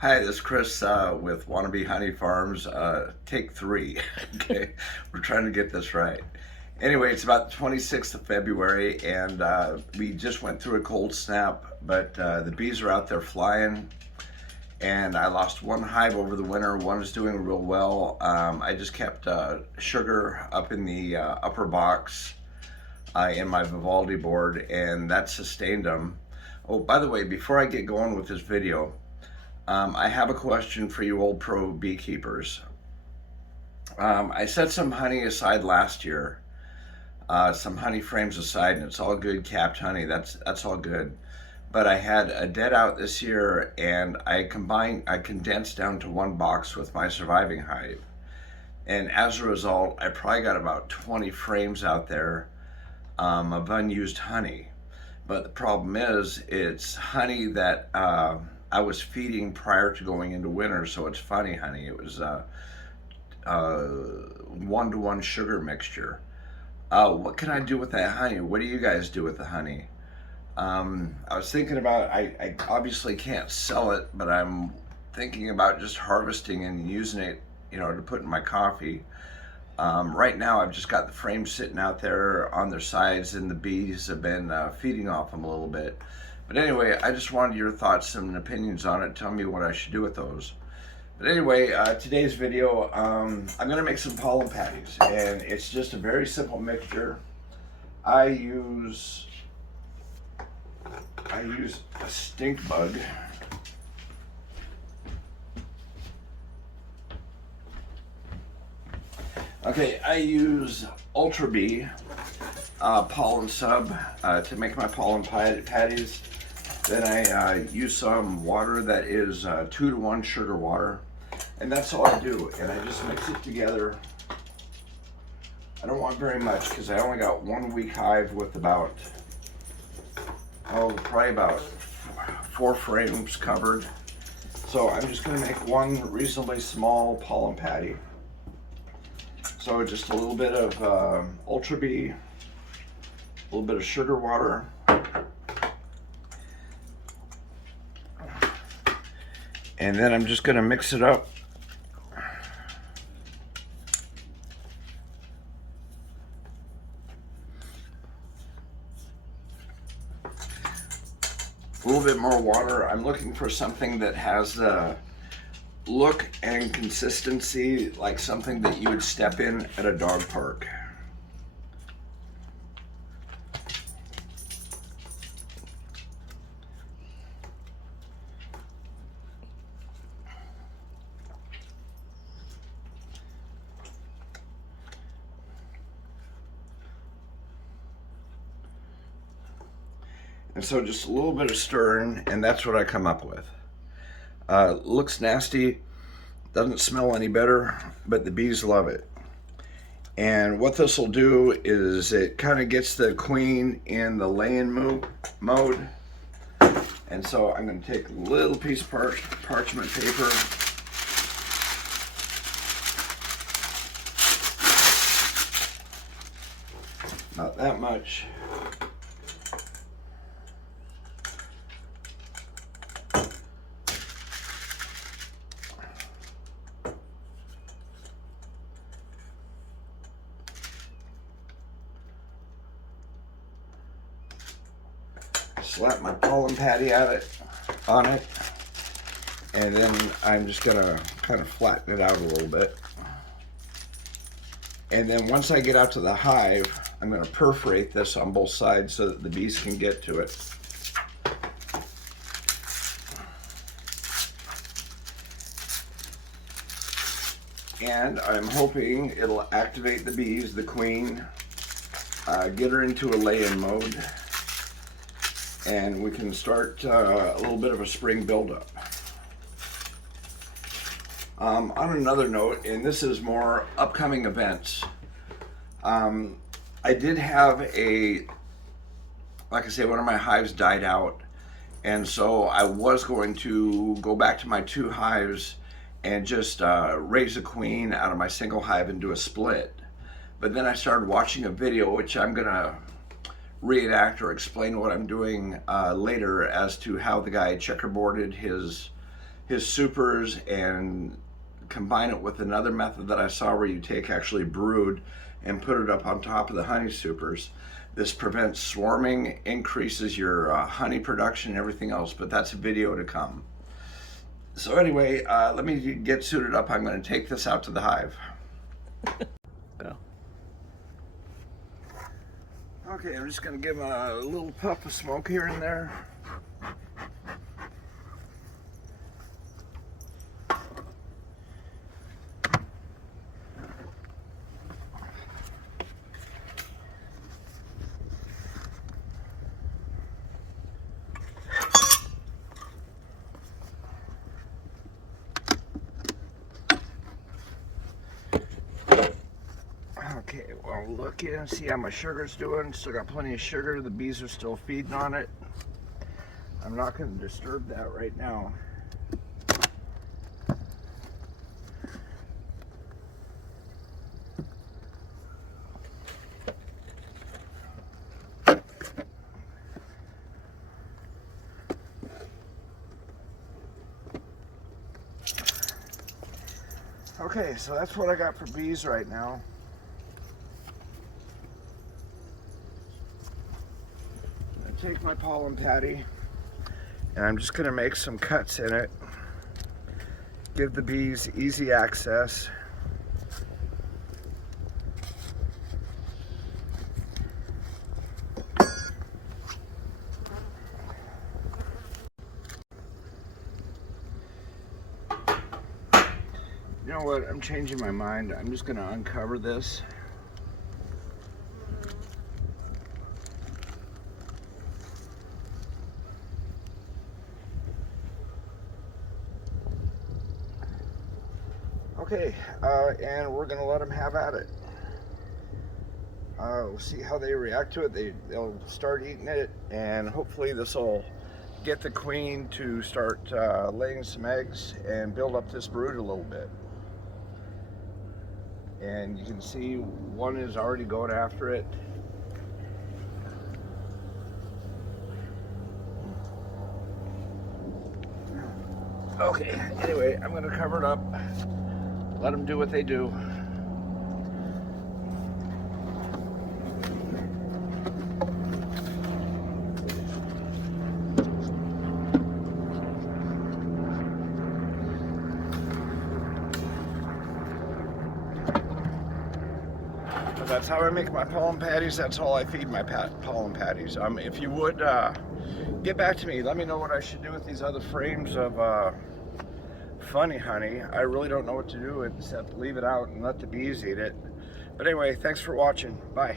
Hi, this is Chris with Wannabe Honey Farms, take three. Okay, we're trying to get this right. Anyway, it's about the 26th of February, and we just went through a cold snap, but the bees are out there flying, and I lost one hive over the winter. One is doing real well. I just kept sugar up in the upper box in my Vivaldi board, and that sustained them. Oh, by the way, before I get going with this video, I have a question for you old pro beekeepers. I set some honey aside last year, some honey frames aside, and it's all good capped honey. That's all good. But I had a dead out this year, and I condensed down to one box with my surviving hive. And as a result, I probably got about 20 frames out there of unused honey. But the problem is, it's honey that I was feeding prior to going into winter, so it's funny honey. It was 1-to-1 sugar mixture. What can I do with that honey? What do you guys do with the honey? I was thinking about, I obviously can't sell it, but I'm thinking about just harvesting and using it, to put in my coffee. Right now, I've just got the frames sitting out there on their sides, and the bees have been feeding off them a little bit. But anyway, I just wanted your thoughts and opinions on it. Tell me what I should do with those. But anyway, today's video, I'm going to make some pollen patties, and it's just a very simple mixture. I use a stink bug. Okay, I use Ultra Bee pollen sub to make my pollen patties. Then I use some water that is 2-to-1 sugar water, and that's all I do. And I just mix it together. I don't want very much because I only got 1 week hive with about, probably about 4 frames covered. So I'm just going to make one reasonably small pollen patty. So just a little bit of Ultra Bee, a little bit of sugar water, and then I'm just going to mix it up. A little bit more water. I'm looking for something that has the look and consistency like something that you would step in at a dog park. And so just a little bit of stirring, and that's what I come up with. Looks nasty, doesn't smell any better, but the bees love it. And what this will do is it kind of gets the queen in the laying mode. And so I'm going to take a little piece of parchment paper. Not that much. Slap my pollen patty on it, and then I'm just gonna kind of flatten it out a little bit. And then once I get out to the hive, I'm gonna perforate this on both sides so that the bees can get to it. And I'm hoping it'll activate the bees, the queen, get her into a lay-in mode, and we can start a little bit of a spring buildup. On another note, and this is more upcoming events, I did have like I say, one of my hives died out, and so I was going to go back to my 2 hives and just raise a queen out of my single hive and do a split. But then I started watching a video, which I'm gonna reenact or explain what I'm doing later as to how the guy checkerboarded his his supers and combine it with another method that I saw where you take actually brood and put it up on top of the honey supers. This prevents swarming, increases your honey production and everything else, but that's a video to come. So anyway, let me get suited up. I'm going to take this out to the hive. Go. Okay, I'm just going to give him a little puff of smoke here and there. Okay, well, look in, see how my sugar's doing. Still got plenty of sugar. The bees are still feeding on it. I'm not going to disturb that right now. Okay, so that's what I got for bees right now. Take my pollen patty and I'm just going to make some cuts in it, give the bees easy access. You know what, I'm changing my mind. I'm just going to uncover this. Okay, and we're going to let them have at it. We'll see how they react to it. They'll start eating it, and hopefully this will get the queen to start laying some eggs and build up this brood a little bit. And you can see one is already going after it. Okay, anyway, I'm going to cover it up. Let them do what they do. But that's how I make my pollen patties. That's all I feed my pollen patties. If you would get back to me, let me know what I should do with these other frames of funny honey. I really don't know what to do except leave it out and let the bees eat it. But anyway, thanks for watching. Bye.